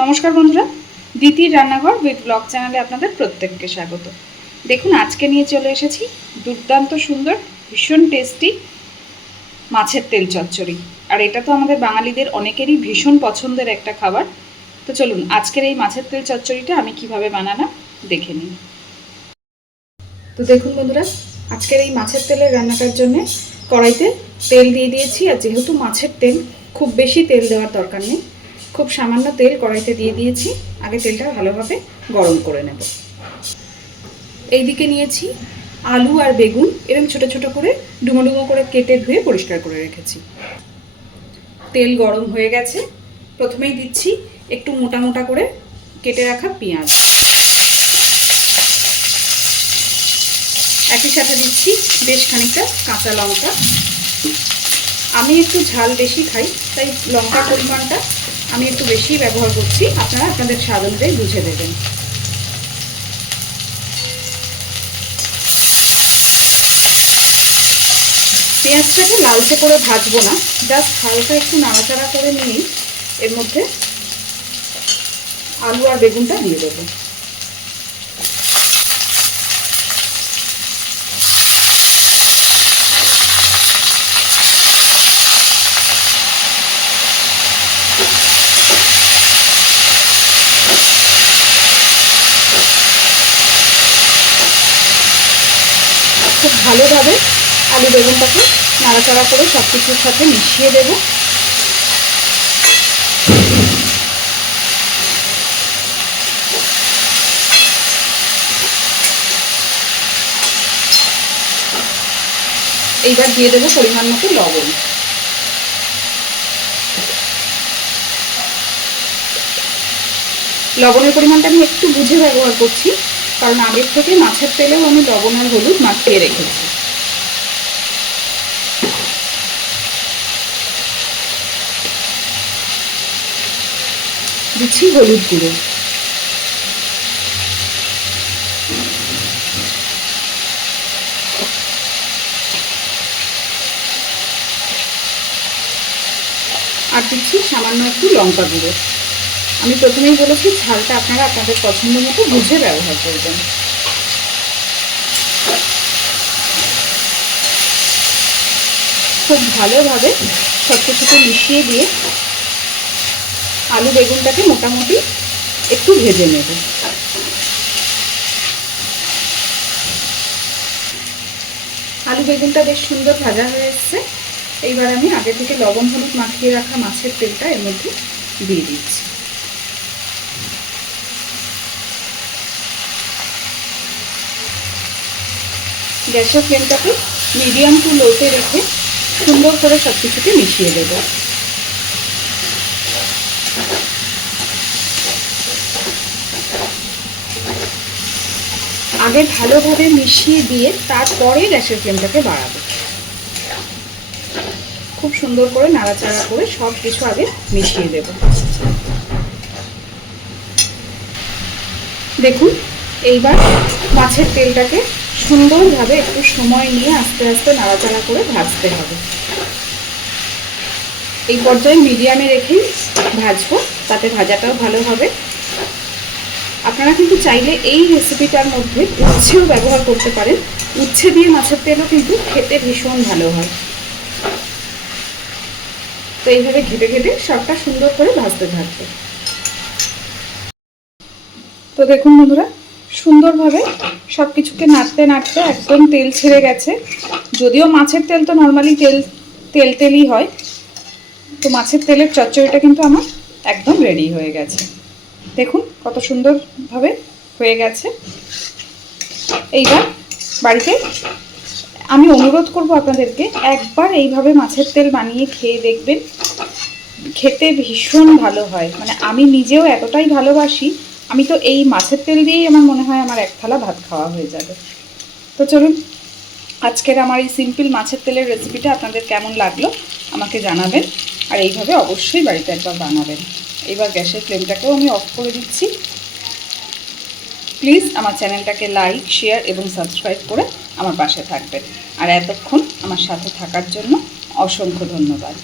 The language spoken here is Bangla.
নমস্কার বন্ধুরা, দিতির রান্নাঘর উইথ ব্লগ চ্যানেলে আপনাদের প্রত্যেককে স্বাগত। দেখুন, আজকে নিয়ে চলে এসেছি দুর্দান্ত সুন্দর, ভীষণ টেস্টি মাছের তেল চচ্চড়ি। আর এটা তো আমাদের বাঙালিদের অনেকেরই ভীষণ পছন্দের একটা খাবার। তো চলুন আজকের এই মাছের তেল চচ্চড়িটা আমি কিভাবে বানালাম দেখে নিই। তো দেখুন বন্ধুরা, আজকের এই মাছের তেলের রান্নাটার জন্য কড়াইতে তেল দিয়ে দিয়েছি। আর যেহেতু মাছের তেল, খুব বেশি তেল দেওয়ার দরকার নেই, খুব সামান্য তেল কড়াইতে দিয়ে দিয়েছি। আগে তেলটা ভালোভাবে গরম করে নেব। এইদিকে নিয়েছি আলু আর বেগুন, এরকম ছোট ছোট করে ডুমো ডুমো করে কেটে ধুয়ে পরিষ্কার করে রেখেছি। তেল গরম হয়ে গেছে। প্রথমেই দিচ্ছি একটু মোটা মোটা করে কেটে রাখা পেঁয়াজ, একই সাথে দিচ্ছি বেশ খানিকটা কাঁচা লঙ্কা। আমি একটু ঝাল বেশি খাই, তাই লঙ্কার পরিমাণটা আমি একটু বেশি ব্যবহার করছি। আপনারা আপনাদের স্বাদ অনুযায়ী বুঝে দেবেন। পেঁয়াজটাকে লালচে করে ভাজবো না, জাস্ট হালকা একটু নাড়াচাড়া করে নিয়েই এর মধ্যে আলু আর বেগুনটা দিয়ে দেবো। খুব ভালোভাবে আলু বেগুনটাকে নাড়াচাড়া করে সব কিছুর সাথে মিশিয়ে দেব। এইবার দিয়ে দেবো পরিমাণ মতো লবণ। লবণের পরিমাণটা আমি একটু বুঝে ব্যবহার করছি, কারণ আগের থেকে মাছের তেলেও আমি লবণ আর হলুদ মাখিয়ে রেখেছি। দিচ্ছি হলুদ গুঁড়ো, আর দিচ্ছি সামান্য একটু লঙ্কা গুঁড়ো। আমি প্রথমেই বলেছি ঝালটা আপনারা আপনাদের পছন্দ মতো বুঝে ব্যবহার করবেন। খুব ভালোভাবে সব কিছুকে মিশিয়ে দিয়ে আলু বেগুনটাকে মোটামুটি একটু ভেজে নেব। আলু বেগুনটা বেশ সুন্দর ভাজা হয়ে এসছে। এইবার আমি আগে থেকে লবণ হলুদ মাখিয়ে রাখা মাছের তেলটা এর মধ্যে দিয়ে দিচ্ছি। গ্যাসের ফ্লেমটাকে মিডিয়াম টু লোতে রেখে সুন্দর করে সব কিছুকে মিশিয়ে দেব। আগে ভালোভাবে মিশিয়ে দিয়ে তারপরে গ্যাসের ফ্লেমটাকে বাড়াবো। খুব সুন্দর করে নাড়াচাড়া করে সব কিছু আগে মিশিয়ে দেব। দেখুন, এইবার মাছের তেলটাকে সুন্দরভাবে একটু সময় নিয়ে আস্তে আস্তে নাড়াচাড়া করে ভাজতে হবে। এই পর্যায়ে মিডিয়ামে রেখেই ভাজবো, তাতে ভাজাটাও ভালো হবে। আপনারা কিন্তু চাইলে এই রেসিপিটার মধ্যে উচ্ছেও ব্যবহার করতে পারেন। উচ্ছে দিয়ে মাছের তেলও কিন্তু খেতে ভীষণ ভালো হয়। তো এইভাবে ঘেটে ঘেটে সবটা সুন্দর করে ভাজতে থাকবে। তো দেখুন বন্ধুরা, সুন্দরভাবে সব কিছুকে নাড়তে নাড়তে একদম তেল ছেড়ে গেছে। যদিও মাছের তেল তো নর্মালি তেলই হয়, তো মাছের তেলের চচ্চড়িটা কিন্তু আমার একদম রেডি হয়ে গেছে। দেখুন কত সুন্দরভাবে হয়ে গেছে। এইবার বাড়িতে আমি অনুরোধ করব আপনাদেরকে, একবার এইভাবে মাছের তেল বানিয়ে খেয়ে দেখবেন, খেতে ভীষণ ভালো হয়। মানে আমি নিজেও এতটাই ভালোবাসি, আমি তো এই মাছের তেল দিয়েই আমার মনে হয় আমার এক থালা ভাত খাওয়া হয়ে যাবে। তো চলুন, আজকের আমার এই সিম্পল মাছের তেলের রেসিপিটা আপনাদের কেমন লাগলো আমাকে জানাবেন। আর এইভাবে অবশ্যই বাড়িতে একবার বানাবেন। এবার গ্যাসের ফ্লেমটাকেও আমি অফ করে দিচ্ছি। প্লিজ আমার চ্যানেলটাকে লাইক, শেয়ার এবং সাবস্ক্রাইব করে আমার পাশে থাকবেন। আর এতক্ষণ আমার সাথে থাকার জন্য অসংখ্য ধন্যবাদ।